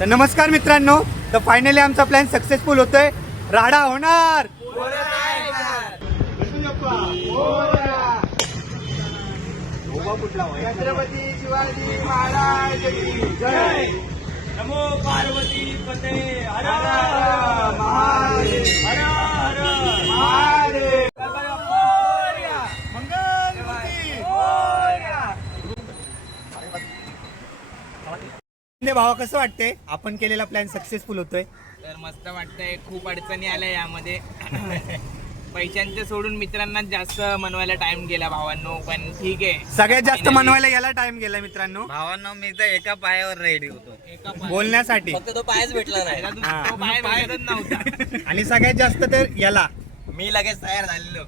तर नमस्कार मित्रांनो, तर फायनली आमचा प्लॅन सक्सेसफुल होतोय. राडा होणार. छत्रपती शिवाजी महाराज की जय. नमो पार्वती पते. हर हर महादेव. हर हर महादेव. भावा कसं वाटतंय आपण केलेला प्लॅन सक्सेसफुल होतोय? तर मस्त वाटतंय. खूप अडचणी आल्या यामध्ये. पैशांचे सोडून मित्रांना जास्त मनवायला टाइम गेला भावांनो, पण ठीक आहे. सगळ्यात जास्त मनवायला याला टाइम गेला मित्रांनो, भावांनो मी तर एका पायावर रेडी होतो. एका पाय- बोलण्यासाठी. फक्त तो पायच भेटला नाही. तो पाय भेटतच नव्हता. आणि सगळ्यात जास्त तर याला. मी लगेच तयार झालेलो.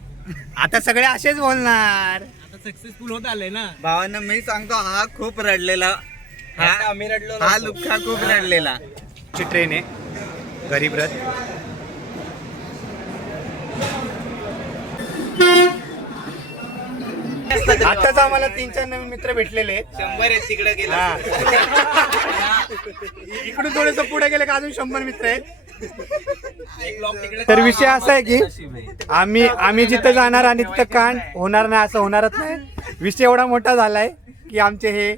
आता सगळे असेच बोलणार. आता सक्सेसफुल होत आले ना. भावांनो मी सांगतो, हा खूप रडलेला. आम्ही रडलो हा लुक्का खूप रडलेला. ची ट्रेन आहे गरीब रथ. आताच आम्हाला 3-4 नवीन मित्र भेटलेले आहेत. 100 आहेत तिकडे गेला. हा. इकडून थोडस पुढे गेले का अजून 100 मित्र आहेत. एक ब्लॉक तिकडे. तर विषय असा आहे की आम्ही जिथं जाणार आणि तिथं कांड होणार नाही असं होणारच नाही. विषय एवढा मोठा झालाय की आमचे हे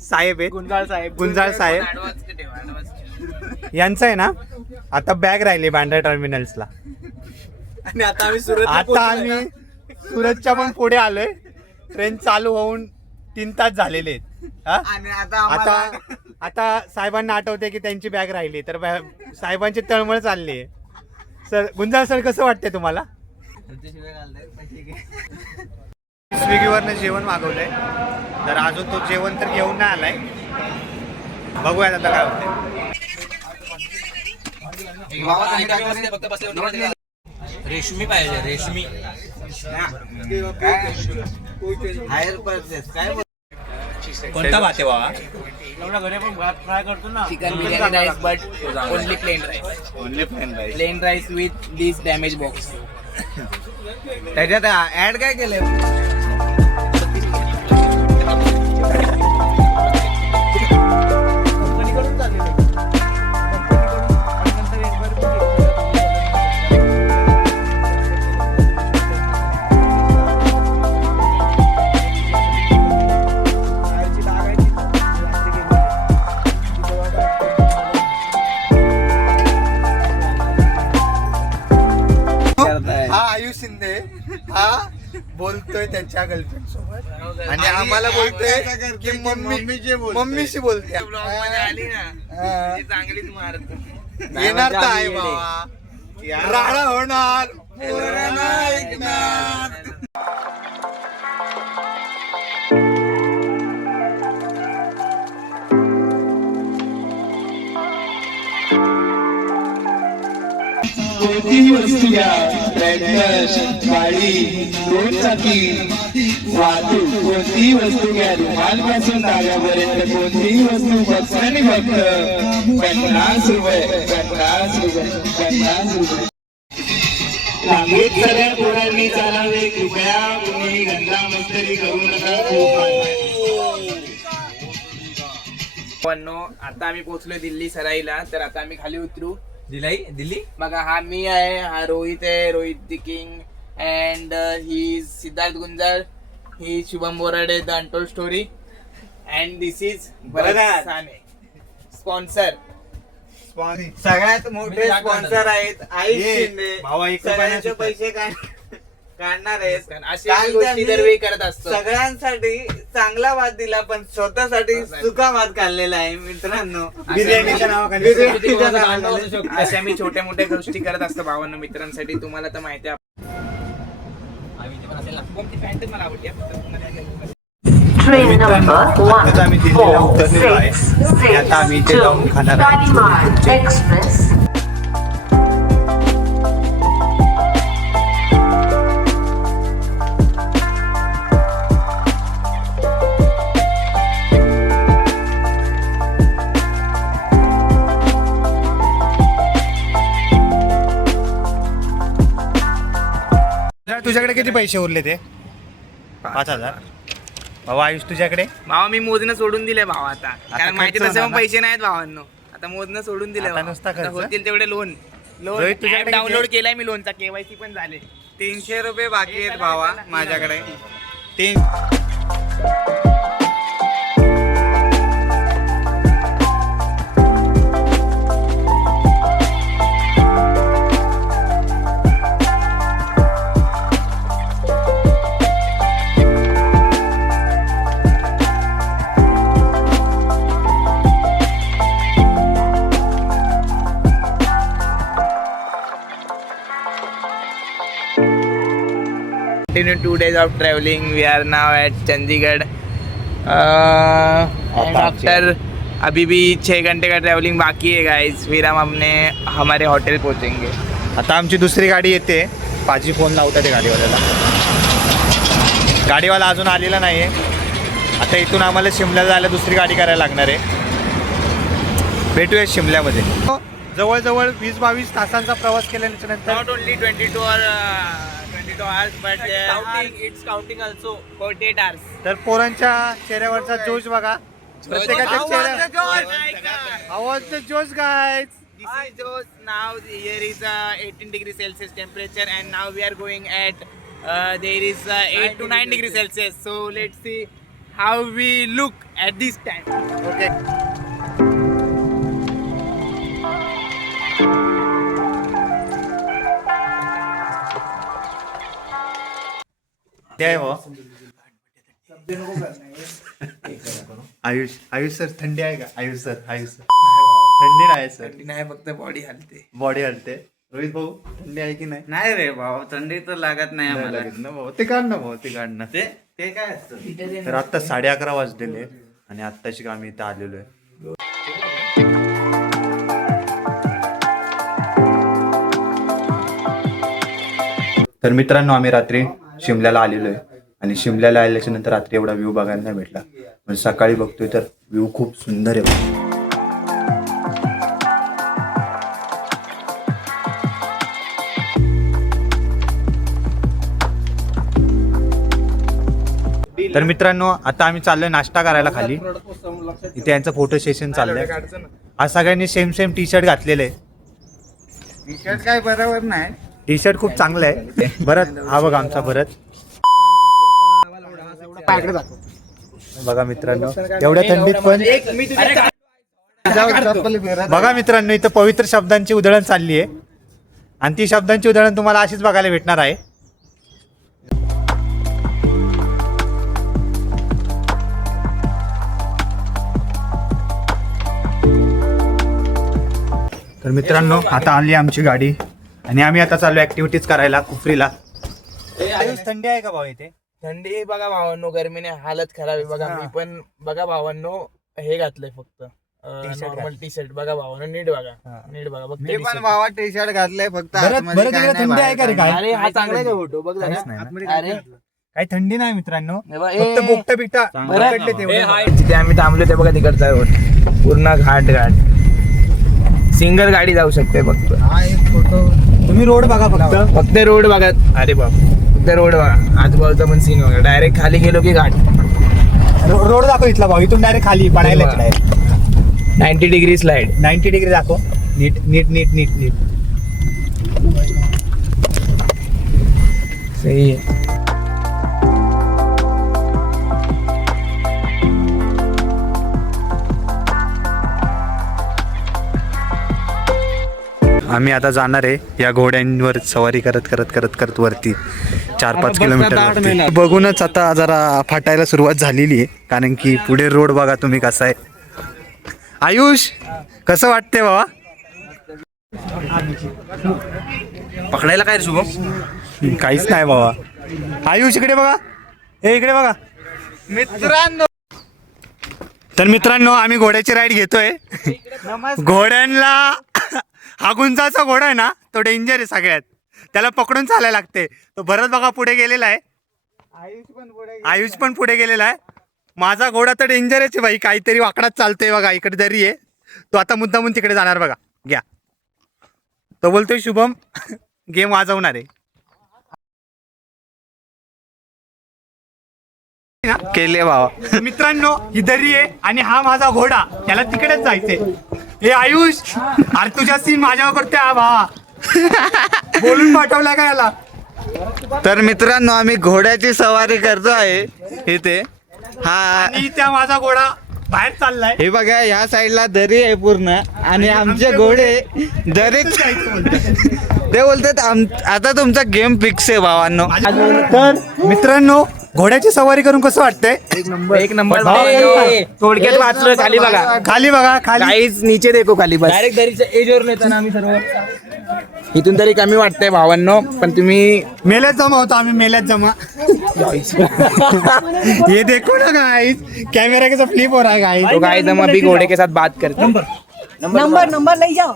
साहेब आहेत, गुंजाळ साहेब ऍडव्हान्स ठेवा, ऍडव्हान्स ठेवा. यांचं आहे ना आता बॅग राहिली बांद्रा टर्मिनल्सला. आणि आता आम्ही सुरत. आता आम्ही सुरतच्या पण पुढे आलोय. ट्रेन चालू होऊन 3 तास झालेले आहेत. हा? आणि आता आता आम्हाला आता साहेबांना आठवते की त्यांची बॅग राहिली, तर साहेबांची तळमळ चालली आहे. सर गुंजाळ सर कसं वाटतंय तुम्हाला? स्विगीवरनं जेवण मागवलंय, तर अजून तो जेवण तर घेऊन नाही आलाय. बघूयात आता काय होतंय. रेशमी पाहिजे, रेशमी. हायर परचेस काय कोणता भात आहे बाबा? एवढा घरी पण भात फ्राय करतो ना. Chicken biryani rice, but only plain rice. Only plain rice. Plain rice with this damage box. त्याच्यात ऍड काय केलंय? हा आयुष शिंदे हा बोलतोय त्यांच्या गर्लफ्रेंड सोबत आणि आम्हाला बोलतोय की मम्मीशी बोलते. ब्लॉग मध्ये आली ना, हा. ती चांगलीच मारत. येणार तर आहे बाबा. राडा होणार. पोरं नाही ऐकणार. कोणतीही वस्तू घ्या, ट्रॅक्टर, गाडी, 2 चाकी, वाहतूक, कोणतीही वस्तू घ्या, रुमाल पासून धाग्यापर्यंत कोणतीही वस्तू फक्त आणि फक्त 50 रुपये. 50 रुपये. लांबीत सगळ्या पोरांनी चालावे, कृपया तुम्ही गंधा मस्करी करू नका. आता आम्ही पोहोचलोय दिल्ली सराईला. तर आता आम्ही खाली उतरू. दिल्ली. बघा, हा मी आहे, हा रोहित आहे, Rohit the king. And he Siddharth Gunjal, he Shubham Borade, the untold story. And this is Bharat Sane, sponsor. सगळ्यात मोठे स्पॉन्सर आहेत आयुष शिंदे. भावा, एक सगळ्यांचे रुपया पैसे काढणार आहेत. अशी काल गोष्टी त्यांनी दरवेळी करत असतो. सगळ्यांसाठी चांगला भात दिला, पण स्वतःसाठी सुका भात खाल्लेला आहे मित्रांनो. बिर्याणीच्या नावाखाली. बिर्याणीच्या नावाखाली. अशा मी छोट्या मोठ्या गोष्टी करत असतो भावांनो, मित्रांसाठी. तुम्हाला तर माहिती आहे. मला आवडते. Train number आताच आम्ही दिल्लीला उतरलेलो आहे. आणि आता आम्ही इथे जाऊन 146 खाणार आहे. Shalimar Express. तुझ्याकडे किती पैसे उरले ते? 5,000. भावा आयुष तुझ्याकडे भावा मी मोजणं सोडून दिले भावा आता कारण खर्च माहिती तसं होणार पण ना? पैसे नाहीत भावांनो. आता मोजणं सोडून दिले आता भावा. नुसता आता खर्च? होतील तेवढे लोन रोहित, तुझ्याकडे किती डाउनलोड आहे? केलाय मी लोनचा केवायसी पण झाले. 300 रुपये बाकी आहेत भावा माझ्याकडे. तीन Continue 2 days of traveling. We are now at Chandigarh. And after अभी भी 6 घंटे का ट्रैवलिंग बाकी है गाइस. फिर हम अपने हमारे होटल पहुंचेंगे. आता आमची दुसरी गाडी येते. पाजी फोन लावतात ते गाडीवाल्याला. गाडीवाला अजून आलेला नाही आहे. आता इथून आम्हाला शिमल्याला जायला दुसरी गाडी करायला लागणार आहे. भेटूया शिमल्यामध्ये. जवळजवळ 20-22 तासांचा प्रवास केल्याच्या नंतर Not only 22 hours but it's counting also 48 hours. तर पोरांच्या चेहऱ्यावरचा जोश बघा. प्रत्येकाच्या चेहऱ्या आवाज जोश guys. This is Josh. Now here is 18 degrees Celsius temperature and now we are going at there is 8 to 9 degrees Celsius. So let's see how we look at this time. Okay. ते आहे भाऊ. Ayush sir थंडी आहे का? Ayush sir थंडी नाही sir. नाही फक्त बॉडी हलते. बॉडी हलते. रोहित भाऊ थंडी आहे की नाही? नाही रे भाऊ थंडी तर लागत नाही नाही आम्हाला. लागत ना भाऊ. ते काढ ना भाऊ, ते काढ ना. ते काय असतं? तर आता 11:30 वाजलेले आणि आत्ताशी आम्ही इथं आलेलो आहे. तर मित्रांनो आम्ही रात्री शिमल्याला आलेलो आहे आणि शिमल्याला आल्याच्या नंतर रात्री एवढा व्ह्यू बघायला नाही भेटला. पण सकाळी बघतोय तर व्ह्यू खूप सुंदर आहे. तर मित्रांनो आता आम्ही चाललोय नाश्ता करायला खाली. इथे यांचं फोटो सेशन चाललंय. आज सगळ्यांनी सेम टी शर्ट घातलेलं आहे. टी शर्ट काय बरोबर नाही. टी शर्ट खूप चांगलं आहे. भरत हा बघा आमचा भरत. बघा मित्रांनो एवढ्या थंडीत पण बघा मित्रांनो इथं पवित्र शब्दांची उधळण चालली आहे आणि ती शब्दांची उधळण तुम्हाला अशीच बघायला भेटणार आहे. तर मित्रांनो आता आली आमची गाडी आणि आम्ही आता चाललो ऍक्टिव्हिटीज करायला कुफरीला. थंडी आहे का भाऊ इथे? थंडी बघा भावांनो, गरमीने हालत खराब आहे बघा. मी पण बघा भावांनो हे घातलंय फक्त नॉर्मल टी शर्ट. बघा भावांनो नीट बघा फक्त मी t-shirt. पण भावा टी शर्ट घातलंय फक्त. बरं आतमध्ये काय नाही थंडी आहे का रे? बाहेर. काय अरे हा चांगला आहे फोटो बघ जरा. काहीच नाही ना. आतमध्ये अरे काही थंडी नाही मित्रांनो. हे बघ, फक्त ए, बोकटा बिकटा बरं. पकडले तेवढे. जिथे आम्ही थांबलो ते बघा तिकडचा रोड पूर्ण घाट. सिंगल गाडी जाऊ शकते फक्त. तुम्ही रोड बघा फक्त. रोड बघा. अरे बाप फक्त रोड बघा. आजूबाजूचा पण सीन बघा. डायरेक्ट खाली गेलो की घाट. रोड दाखव इथला भाऊ. इथून डायरेक्ट खाली पडायला 90 डिग्री स्लाइड. 90 डिग्री दाखव. नीट नीट नीट नीट नीट. सही आहे. आम्ही आता जाणार आहे या घोड्यांवर सवारी करत करत करत करत वरती 4-5 किलोमीटर. बघूनच आता जरा फाटायला सुरुवात झालेली आहे कारण की पुढे रोड बघा तुम्ही कसा आहे. आयुष कसं वाटतंय बाबा? पकडायला काय रे शुभम? काहीच नाही बाबा. आयुष इकडे बघा. हे इकडे बघा मित्रांनो. तर मित्रांनो आम्ही घोड्याची राईड घेतोय. घोड्यांना हा गुंजाचा घोडा आहे ना तो डेंजर आहे सगळ्यात. त्याला पकडून चालायला लागते. तो भरत बघा पुढे गेलेला आहे. आयुष पण पुढे गेलेला आहे. माझा घोडा तर डेंजरच आहे भाई. काहीतरी वाकडात चालतोय बघा. इकडे दरी आहे. तो आता मुद्दामून तिकडे जाणार बघा. घ्या. तो बोलतोय शुभम गेम वाजवणार आहे. केले भावा. मित्रांनो ही दरी आहे आणि हा माझा घोडा, त्याला तिकडेच जायचंय. हे आयुष, अरे तुझ्या सीन माझ्यावर करते हा भावा. बोलून पाठवला का याला? तर मित्रांनो आम्ही घोड्याची सवारी करतो आहे इथे. हा आणि त्या माझा घोडा बाहेर चाललाय. हे बघा ह्या साईडला दरी आहे पूर्ण आणि आमचे घोडे दरीत ते बोलतात आता तुमचा गेम फिक्स आहे भावांनो. तर मित्रांनो घोड्याची सवारी करून कसं वाटतंय? एक नंबर भावा, थोडक्यात वाचलं. खाली बघा, खाली बघा, खाली काहीच नीचे देखो खाली बस. डायरेक्ट दरीच्या एजवर येताना आम्ही सर्व इथून तरी कमी वाटतंय भावांनो, पण तुम्ही मेल्यात जमा होतो आम्ही, मेल्यात जमा. ये देखो ना गाइस, कैमरा कैसा फ्लिप हो रहा है गाइस. तो गाइस हम अभी घोड़े के साथ बात करते हैं. नंबर ले जाओ.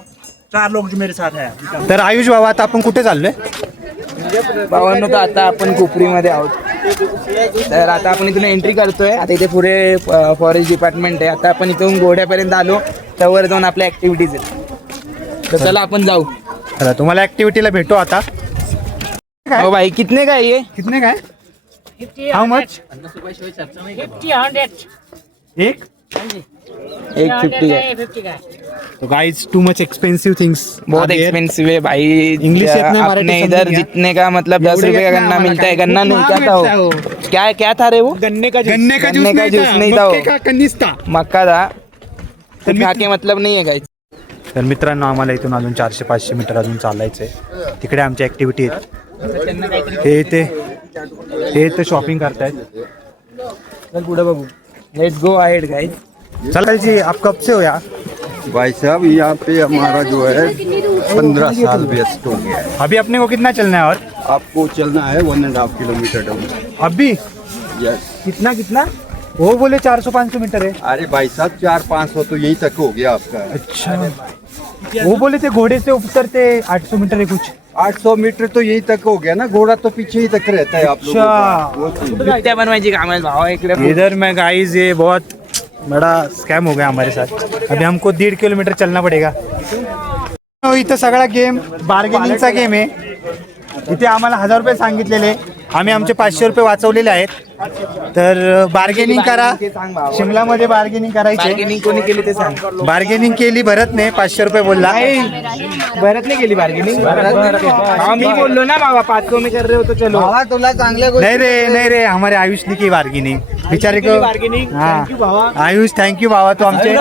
तर आयुष बाबा आता आपण कुठे चाललोय? भावांनो तर आता आपण कोपरीमध्ये आहोत. तर आता आपण इथून एंट्री करतोय. आता इथे पुढे फॉरेस्ट डिपार्टमेंट आहे. आता आपण इथून घोड्यापर्यंत आलो, त्यावर जाऊन आपल्या ऍक्टिव्हिटीज आहेत. तर चला आपण जाऊ. चला तुम्हाला ऍक्टिव्हिटीला भेटू आता. हो भाई, कितने का है ये? कितने काय? How much? 1 150 का. तो guys too much expensive things. बहुत एक्सपेंसिव है भाई. इंग्लिश इतना मराठी अपने समझ इधर नहीं जितने का मतलब 10 रुपए का गन्ना मिलता है. गन्ना नहीं, क्या था वो? क्या था रे वो? गन्ने का गन्ने का जूस जूस नहीं नहीं था, था मक्के वो. का कनिस्ता. मक्का था. तर खा के मतलब नहीं है गाइस. तर मित्रांनो आम्हाला इथून अजून 400-500 मीटर अजून चालायचंय. तिकडे आमची ऍक्टिव्हिटी आहेत. हे इथे शॉपिंग करतायत. चल पुढे बघू. Let's go ahead guys. चल जी, आप कब से हो यार? भाई साहब यहाँ पे हमारा जो है 15 साल व्यस्त हो गया है. अभी अपने को कितना चलना है और? आपको चलना है 1.5 किलोमीटर डाउन. अभी यस. कितना? वो बोले 400-500 मीटर है. अरे भाई साहब 400-500 तो यहीं तक हो गया आपका. अच्छा, वो बोले थे घोड़े से उतरते 800 मीटर है कुछ. 800 मीटर तो यहीं तक हो गया ना. घोड़ा तो पीछे ही तक रहता है आप लोगों का. वो चीज़. बिबट्या बनवायची काम आहे भावा इकडे. इधर में गाइस ये बहुत बड़ा स्कैम हो गया हमारे साथ. अभी हमको 1.5 किलोमीटर चलना पड़ेगा. इथं सगळा गेम बार्गेनिंगचा गेम आहे. इथे आम्हाला 1000 रुपये सांगितलेले, आम्ही आमचे 500 रुपये वाचवलेले आहेत. तर बार्गेनिंग करा. शिमलामध्ये बार्गेनिंग करायचे. बार्गेनिंग कोणी केली ते सांग. बार्गेनिंग केली भरतने, 500 रुपये बोलला. भरत नाही केली बार्गेनिंग. मी बोललो ना बाबा 500 में कर रहे हो तो चलो. भावा तुला चांगल्या नहीं रे हमारे आयुष ने की बार्गेनिंग. बेचारे को हाँ आयुष थैंक यू बाबा. तू आमचे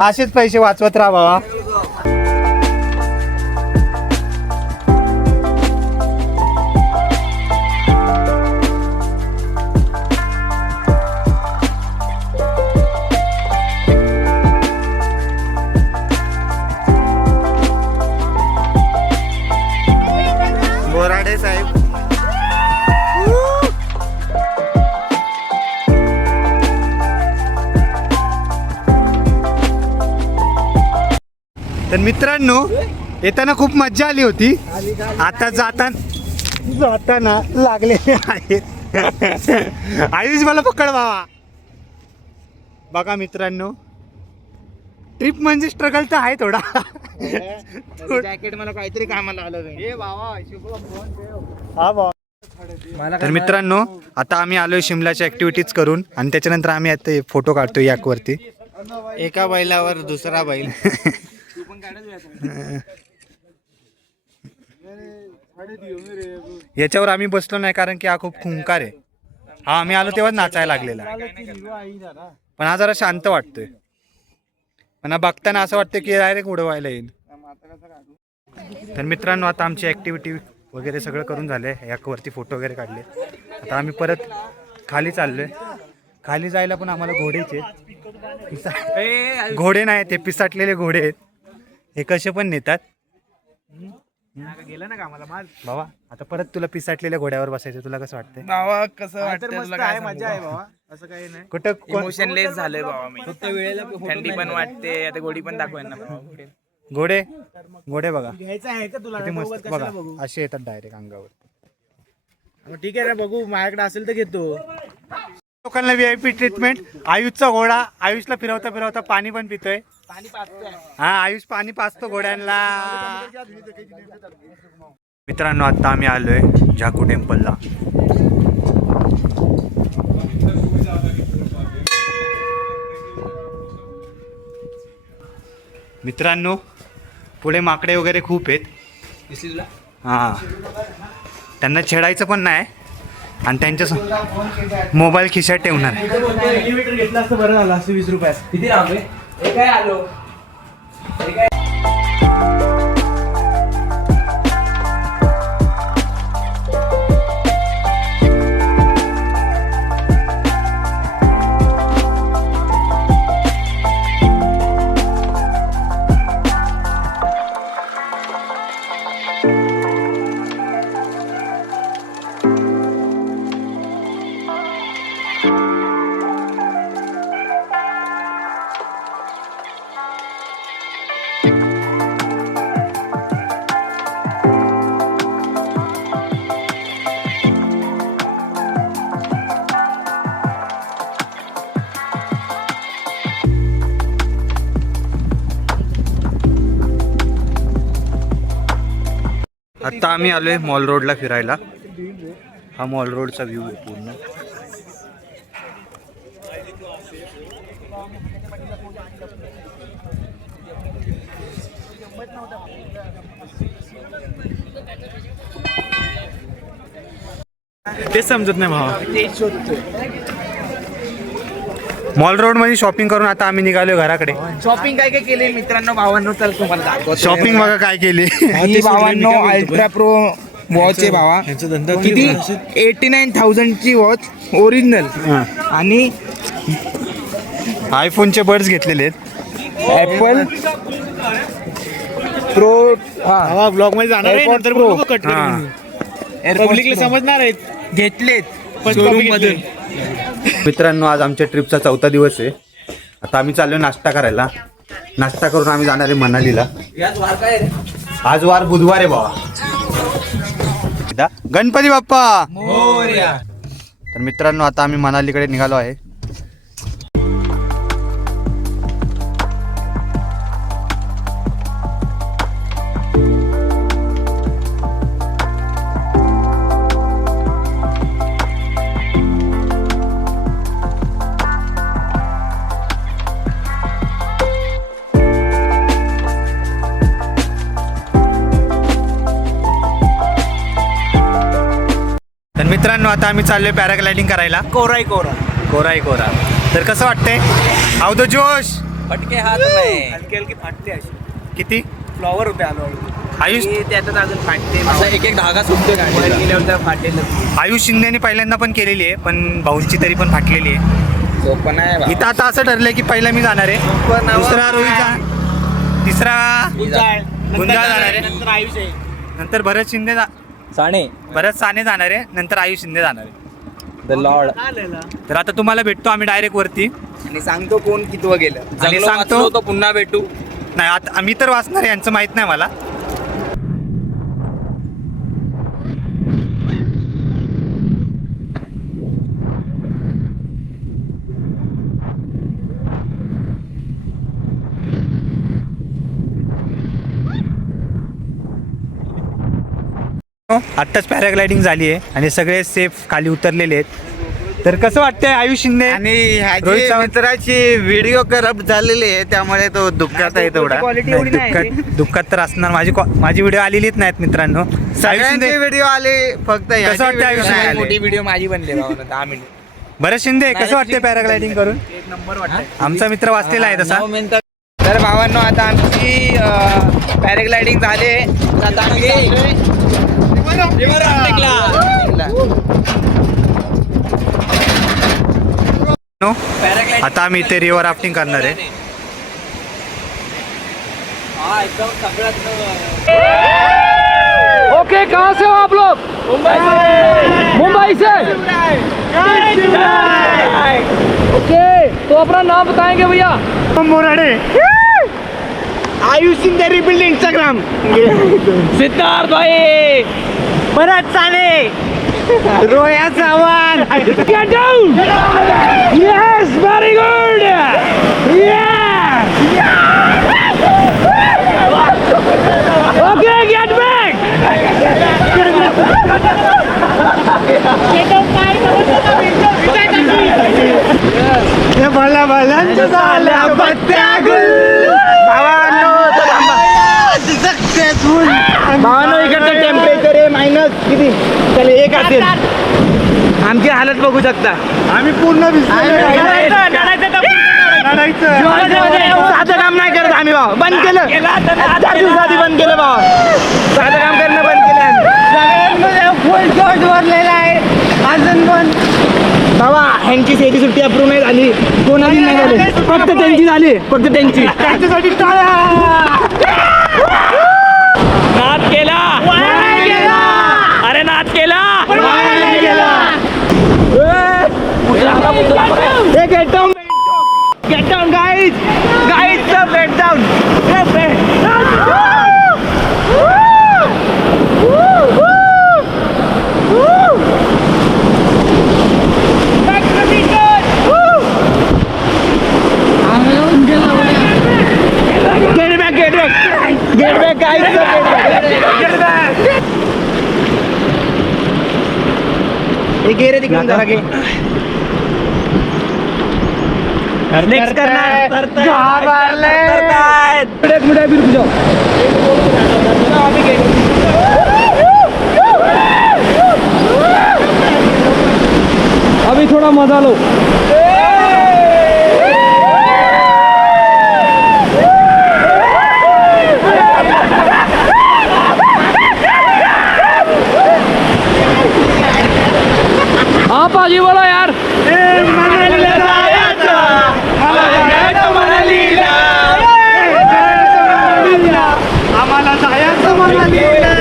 असेच पैसे वाचवत राहा बाबा. बोराडे साहेब. तर मित्रांनो येताना खूप मज्जा आली होती. आता जाताना लागलेले आहेत. आयुष मला पकड बाबा. बघा मित्रांनो, ट्रिप म्हणजे स्ट्रगल तर आहे थोडा. जॅकेट मला काहीतरी कामाला आलं नाही. हा बाबा. तर मित्रांनो आता आम्ही आलोय शिमलाच्या ऍक्टिव्हिटीज करून आणि त्याच्यानंतर आम्ही आता फोटो काढतोय याकवरती. एका बैलावर दुसरा बैल. याच्यावर आम्ही बसलो नाही कारण की हा खूप खुंकार आहे. हा आम्ही आलो तेव्हा नाचायला लागलेला, पण हा जरा शांत वाटतोय. पण बघताना असं वाटतं की डायरेक्ट उडवायला येईल. तर मित्रांनो आता आमची ऍक्टिव्हिटी वगैरे सगळं करून झालंय. याकवरती फोटो वगैरे काढले. आता आम्ही परत खाली चाललोय. खाली जायला पण आम्हाला घोडेचे घोडे नाही, ते पिसाटलेले घोडे आहेत. हे कसे पण नेतात. गेला ना कामाला माल बाबा. आता परत तुला पिसाटलेल्या घोड्यावर बसायचं. तुला कसं वाटतंय बाबा? कसं वाटतंय? मजा आहे बाबा. असं काही नाही. कुठं इमोशनलेस झालोय बाबा मी. फक्त वेळेला थंडी पण वाटते. आता गोडी पण दाखवाय ना घोडे बघा किती मस्त. बघा असे येतात डायरेक्ट अंगावर. ठीक आहे ना, बघू माझ्याकडे असेल तर घेतो. लोकांना VIP ट्रीटमेंट. आयुषचा घोडा आयुषला फिरवता पाणी पण पितोय. हा आयुष पाणी पाचतो घोड्यांना. मित्रांनो आता आम्ही आलोय झाकू टेम्पलला. मित्रांनो पुढे माकडे वगैरे खूप आहेत. हां, त्यांना छेडायचं पण नाही आणि त्यांच्या मोबाईल खिशात ठेवणार आहे. घेतलं असतं बरं झालं असं 20 रुपयात. किती लावले? हे काय आलो. आत्ता आम्ही आलोय मॉल रोडला फिरायला. हा मॉल रोडचा व्ह्यू आहे पूर्ण. ते समजत नाही भावा. मॉल रोड मध्ये शॉपिंग करून आता आम्ही निघालोय घराकडे. शॉपिंग काय काय केले मित्रांनो भावांनो तर तुम्हाला दाखवतो. शॉपिंग बघा काय केली. ही भावांनो अल्ट्रा प्रो वॉच आहे भावा. किती 89,000 ची वॉच ओरिजिनल आणि आयफोनचे बर्ड्स घेतलेले आहेत. ऍपल प्रो भावा ब्लॉग मध्ये जाणार आहे, नंतर Pro. बघू कट हां. पब्लिकला समजणार आहेत. घेतलेत पण शोरूम copy मधून. घेतले. मित्रांनो आज आमच्या ट्रिपचा 4था दिवस आहे. आता आम्ही चाललोय नाश्ता करायला. नाश्ता करून आम्ही जाणार आहे मनालीला. आज वार बुधवार आहे बाबा. गणपती बाप्पा. तर मित्रांनो आता आम्ही मनालीकडे निघालो आहे. तर मित्रांनो आता आम्ही चाललोय पॅराग्लायडिंग करायला. कोराई कोरा. कोराई कोरा. तर कसं वाटतंय? हाऊ द जोश. पटके हात नाही हलकी हलकी फाटते अशी. किती फ्लॉवर होते आलो. आयुष त्यातच अजून फाटते. एक एक धागा सुटते गेल्यावर फाटेल. आयुष शिंदेने पहिल्यांदा पण केलेली आहे, पण भाऊंची तरी पण फाटलेली आहे. सोपं नाही इथं आता असं ठरलंय की पहिला मी जाणार आहे, दुसरा रोहित, तिसरा गुंजाळ जाणार आहे, नंतर आयुष आहे. नंतर भरत शिंदे साने भरत साने जाणार आहे, नंतर आयुष शिंदे जाणार आहे. The Lord. तर आता तुम्हाला भेटतो आम्ही डायरेक्ट वरती आणि सांगतो कोण कितवं गेलं आणि सांगतो तो पुन्हा भेटू. नाही. आता आम्ही तर वाचणार आहे, यांचं माहित नाही मला. आत्ताच पॅराग्लायडिंग झाली आहे आणि सगळे सेफ खाली उतरलेले आहेत. तर कसं वाटतंय आयुष शिंदे? आणि रोहित ह्याची सावंत. मित्राची व्हिडिओ करप्ट झालेली आहे, त्यामुळे तो दुःखात आहे थोडा. नाही, दुःखात तर असणार. माझी व्हिडिओ आलेलीच नाहीत मित्रांनो. आयुष सगळ्यांचे शिंदे व्हिडिओ आले, फक्त कसं वाटतं आयुष नाही शिंदे? आले. मोठी व्हिडिओ माझी बनली भावानं 10 मिनिट. भरत शिंदे कसं वाटतंय पॅराग्लायडिंग करून? एक नंबर वाटतं. आमचा मित्र वाचलेला आहे तसा. तर भावांनो आता आमची पॅराग्लायडिंग झाले. आता आम्ही नो, आता आम्ही इथे रिव्हर राफ्टिंग करणार आहे. ओके, कहाँ से हो आप लोग? मुंबई से। ओके, तो अपना नाम बताएंगे भैया? Ayush Shinde rebuild Instagram. सिद्धार्थ भाई, भरत साने, रोया Chavan. get down. Yes, very good. Yeah. Okay, get back. हे भला भल्यांचं झाल्या पत्त्या गुल. भावांनो किती चले एक असेल. आमची हालत बघू शकता. आम्ही पूर्ण साधं काम नाही करत आम्ही भाऊ. बंद केलं 4 दिवसाआधी बंद केलं भाऊ. साधं काम करणं बंद केलं आम्ही. अजून पण बाबा ह्यांची शेती सुट्टी अप्रूव्ह नाही झाली. कोणाची नाही झाली. फक्त त्यांची झाली. फक्त त्यांची. त्यांच्यासाठी टाळ्या. नाद केला. अरे नाद केला. Get down guys! Guys, get down! Get back, get back! Get back guys, get back! Get back! हे घे रे तिकडून जरा घे. नेक्स्ट करणार मुडा बिर तुझा अभी थोड़ा मजा लो. आप आगे बोलो यार. आम्हाला जायचं म्हणालीला.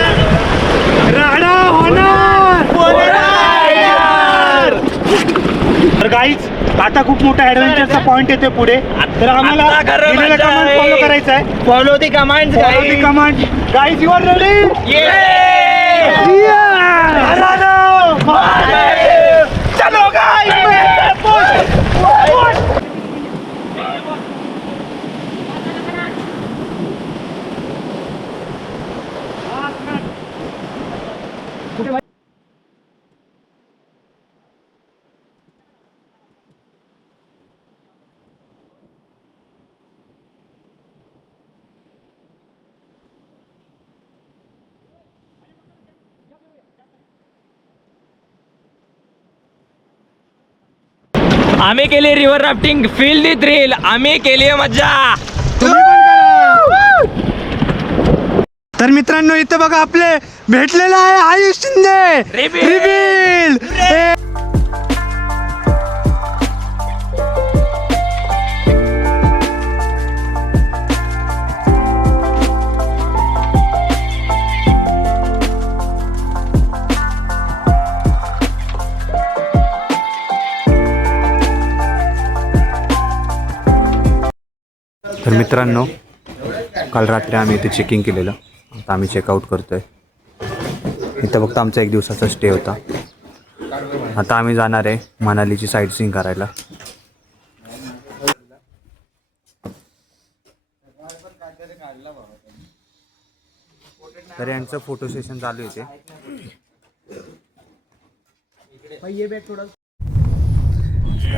राडा होणार. तर गाईज आता खूप मोठा ऍडव्हेंचरचा पॉइंट येतोय पुढे. तर आम्हाला दिलेला कमांड फॉलो करायचा आहे. Follow the command. Follow the command. Guys you are ready. चलो गाईज. आम्ही केली river rafting. Feel the thrill. आम्ही केली मज्जा. तर मित्रांनो इथे बघा आपले भेटलेला आहे आयुष शिंदे. रिव्हील. तर मित्रांनो काल रात्री आम्ही इथे चेकिंग केलेलं. आता आम्ही चेकआउट करतोय. इथं फक्त आमचा 1 दिवसाचा स्टे होता. आता आम्ही जाणार आहे मनालीची साईट सीइंग करायला. तर यांचं फोटो सेशन चालू आहे.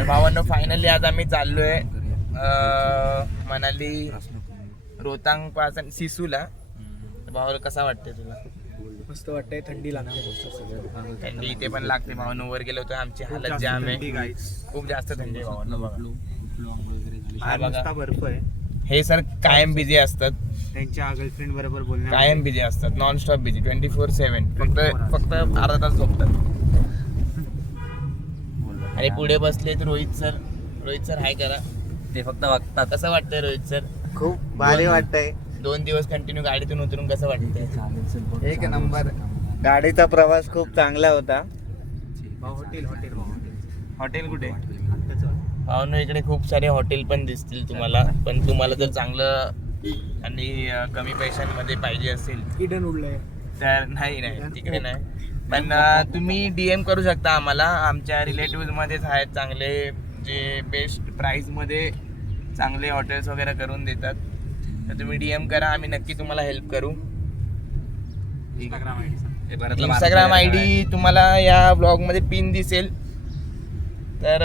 भावांनो फायनली आज आम्ही चाललोय मनाली रोहतांग पासून सिसूला. भावाला कसा वाटतंय तुला? मस्त वाटतंय. थंडी लागते. थंडी इथे पण लागते भावांनो. वर गेलो होतो आमची हालत जाम आहे. खूप जास्त थंडी आहे भावांनो. बघा बर्फ आहे. हे सर कायम बिझी असतात. त्यांच्या गर्लफ्रेंड बरोबर बोलण्या कायम बिझी असतात. Non stop busy 24/7. फक्त अर्धा तास झोपतात. आणि पुढे बसलेत रोहित सर हाय करा. ते फक्त बघतात. कसं वाटतंय रोहित सर? खूप भारी वाटतंय. 2 दिवस कंटिन्यू गाडीतून उतरून कसं वाटतंय? एक नंबर. गाडीचा प्रवास खूप चांगला होता. हॉटेल कुठे? भावनो इकडे खूप सारे हॉटेल पण दिसतील तुम्हाला. पण तुम्हाला जर चांगलं आणि कमी पैशांमध्ये पाहिजे असेल इडन उडलंय तर नाही तिकडे नाही. पण तुम्ही DM करू शकता आम्हाला. आमच्या रिलेटिव्हमध्येच आहेत चांगले जे बेस्ट प्राईजमध्ये चांगले हॉटेल्स वगैरे करून देतात. तर तुम्ही DM करा. आम्ही नक्की तुम्हाला हेल्प करू. इंस्टाग्राम ID तुम्हाला या ब्लॉगमध्ये पिन दिसेल. तर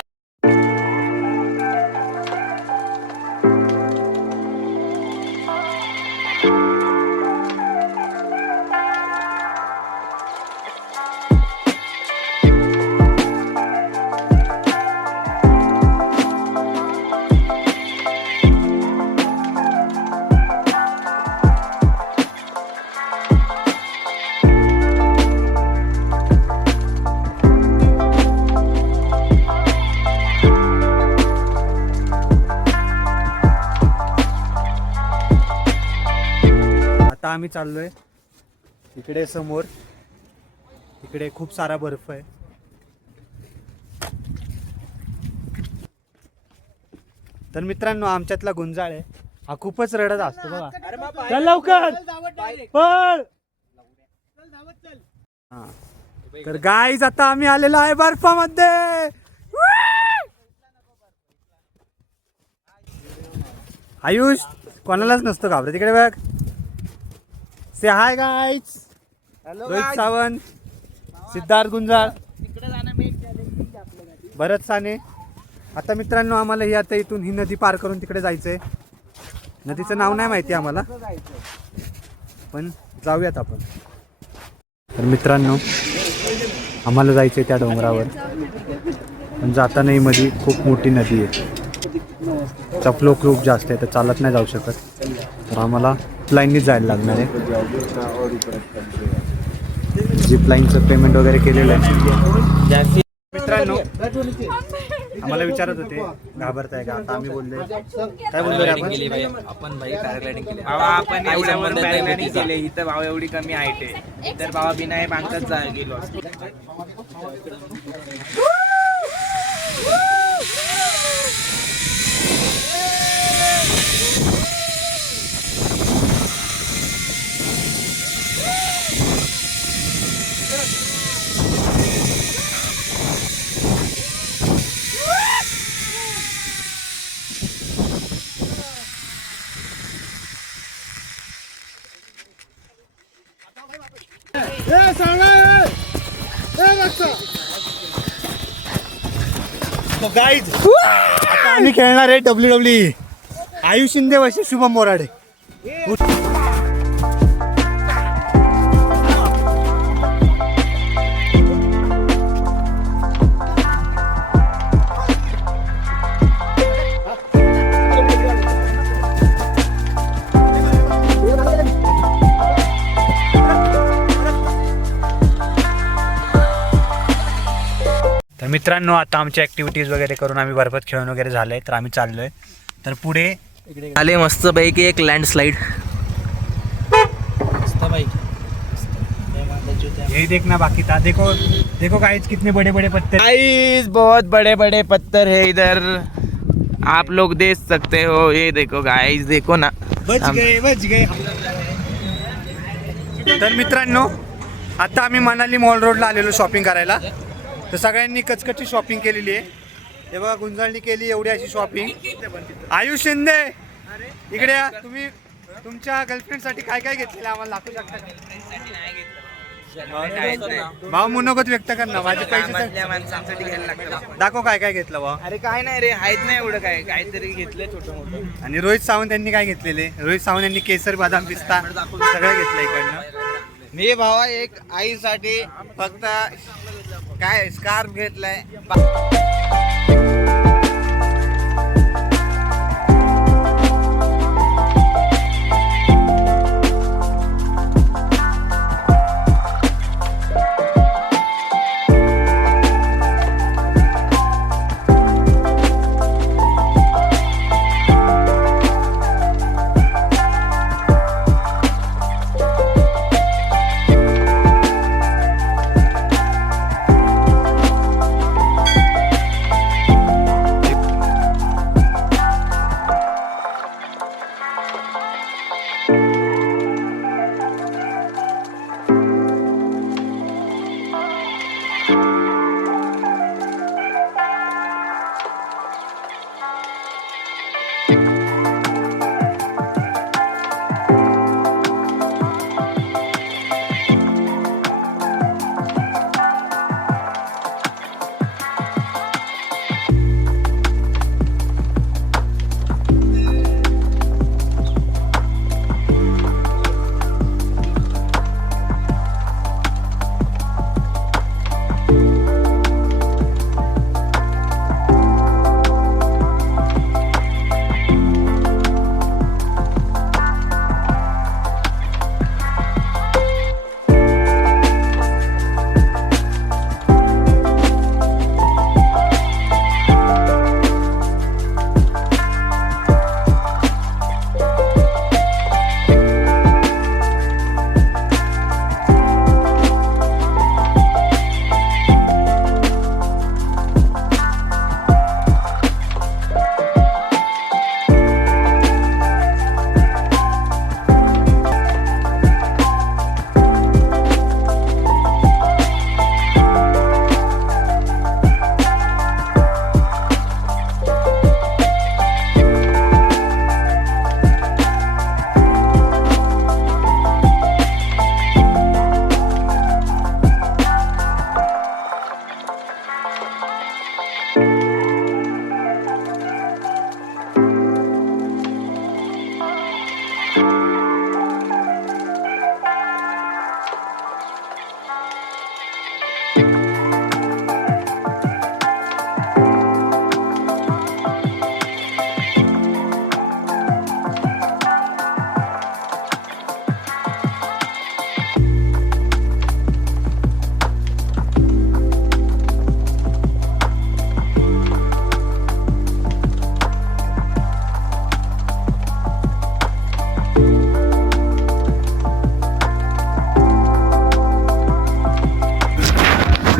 आता आम्ही चाललोय इकडे समोर, इकडे खूप सारा बर्फ आहे. तर मित्रांनो आमच्यातला गुंजाळ आहे, हा खूपच रडत असतो बघा. चल लवकर पळ. हा. तर गाईज आता आम्ही आलेलो आहे बर्फामध्ये. आयुष कोणालाच नसतो घाबरत. तिकडे बघ. से हाय गाईज. रोहित सावंत, सिद्धार्थ गुंजाळ, भरत साने. आता मित्रांनो आम्हाला ही आता इथून ही नदी पार करून तिकडे जायचंय. नदीचं नाव नाही माहिती आम्हाला, पण जाऊयात आपण. तर मित्रांनो आम्हाला जायचंय त्या डोंगरावर, पण जाताना ही मध्ये खूप मोठी नदी आहे. चपलो खूप जास्त आहे, तर चालत नाही जाऊ शकत. तर आम्हाला लाईननीच जायला लागणार आहे. झिप लाईनचं पेमेंट वगैरे केलेलं आहे. मित्रांनो आम्हाला विचारत होते घाबरताय का, आता आम्ही बोलले काय बोललो रे आपण बाबा आपण एवढ्यावर पॅराग्लायडिंग केले, इथं भाव एवढी कमी हाईट आहे, तर बाबा बिना हे बांधताच गेलो असतो. गाईज आता आम्ही खेळणार आहे WWE. आयुष शिंदे वर्षी शुभम मोराडे. तर मित्रांनो आता आमच्या ॲक्टिव्हिटीज वगैरे करून आम्ही बर्फात खेळून वगैरे झालंय. तर आम्ही चाललोय. तर पुढे आले मस्त पैकी एक लँडस्लाइड. यही देखना बाकी था. देखो देखो गाइस कितने बड़े बड़े पत्थर. गाइस बहुत बड़े बड़े पत्थर है इधर, आप लोग देख सकते हो. ये देखो गाइस, देखो ना. बच गए. तर मित्रांनो आता आम्ही मनाली मॉल रोडला आलेलो शॉपिंग करायला. तर सगळ्यांनी कचकची शॉपिंग केलेली आहे. हे बघा गुंजाळणी केली एवढी अशी शॉपिंग. आयुष शिंदे इकडे या. तुम्ही तुमच्या गर्लफ्रेंडसाठी काय काय घेतलेलं आम्हाला दाखवू शकता का? भाव मनोगत व्यक्त कर ना. माझे पैसे दाखव काय काय घेतलं भाऊ. अरे काय नाही रे, आहेत नाही एवढं काय, काहीतरी घेतलंय छोटं मोठं. आणि रोहित सावंत यांनी काय घेतलेले. रोहित सावंत यांनी केसर बदाम पिस्ता सगळं घेतलं इकडनं. मी भावा एक आईसाठी फक्त काय स्कार्फ घेतलाय.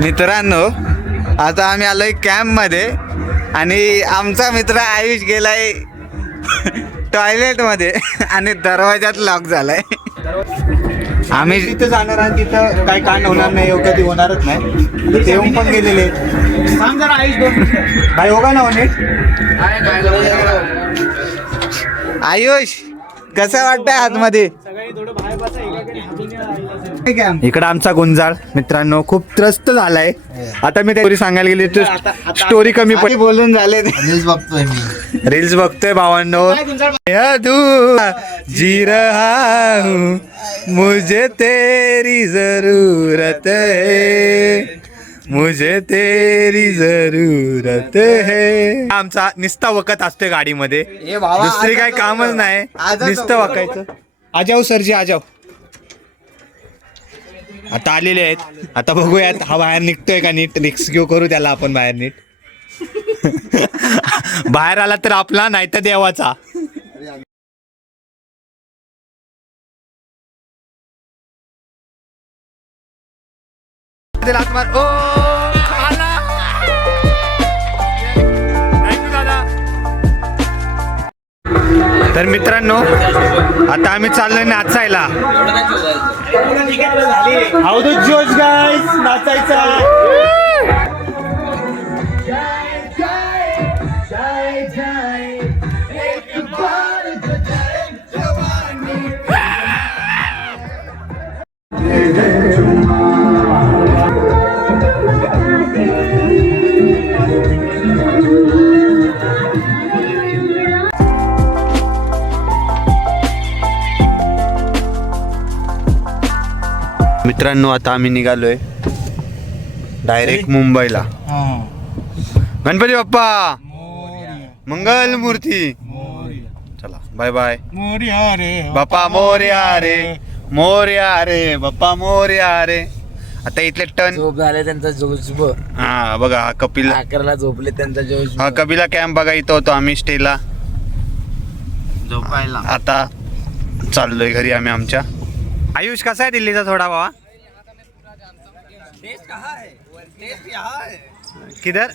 मित्रांनो, आता आम्ही आलोय कॅम्प मध्ये आणि आमचा मित्र आयुष गेलाय टॉयलेट मध्ये आणि दरवाजात लॉक झालाय. आम्ही तिथं जाणार आणि तिथं काही कांड होणार नाही, कधी होणारच नाही. तर ते येऊन पण गेलेले काय होगा ना होणे. आयुष कसं वाटतंय आतमध्ये? इकडं आमचा गुंजाळ मित्रांनो खूप त्रस्त झालाय. आता मी स्टोरी सांगायला गेली तर स्टोरी कमी आधी बोलून झाले. रील्स बघतोय भावांनो. जी रहा हूँ मुझे तेरी जरूरत है, मुझे तेरी जरूरत है. आमचा निस्ता वकत असतोय गाडीमध्ये, दुसरी काही कामच नाही, निस्ता वाकायचं. आजाव सरजी आजाव. आता आलेले आहेत, आता बघूयात हा बाहेर निघतोय का नीट. रिक्स घेऊ करू त्याला आपण बाहेर नीट. बाहेर आला तर आपला नाही तर देवाचा. ओ आला. Thank you दादा. तर मित्रांनो, आता आम्ही चाललोय नाचायला. हाऊ द जोश गाईज, नाचायचा. मित्रांनो, आता आम्ही निघालोय डायरेक्ट मुंबईला. गणपती बाप्पा मंगल मूर्ती. चला बाय बाय. बाप्पा मोरया रे, मोरया रे, बाप्पा मोरया रे. आता इथले टन झोप झाले त्यांचा जोश. हा बघा, हा कपिल अकराला झोपले त्यांचा जोश. हा कपिला कॅम्प बघा, इथं होतो आम्ही स्टेला झोपायला. आता चाललोय घरी आम्ही आमच्या. आयुष कसा आहे दिल्लीचा थोडा बाबा? किधर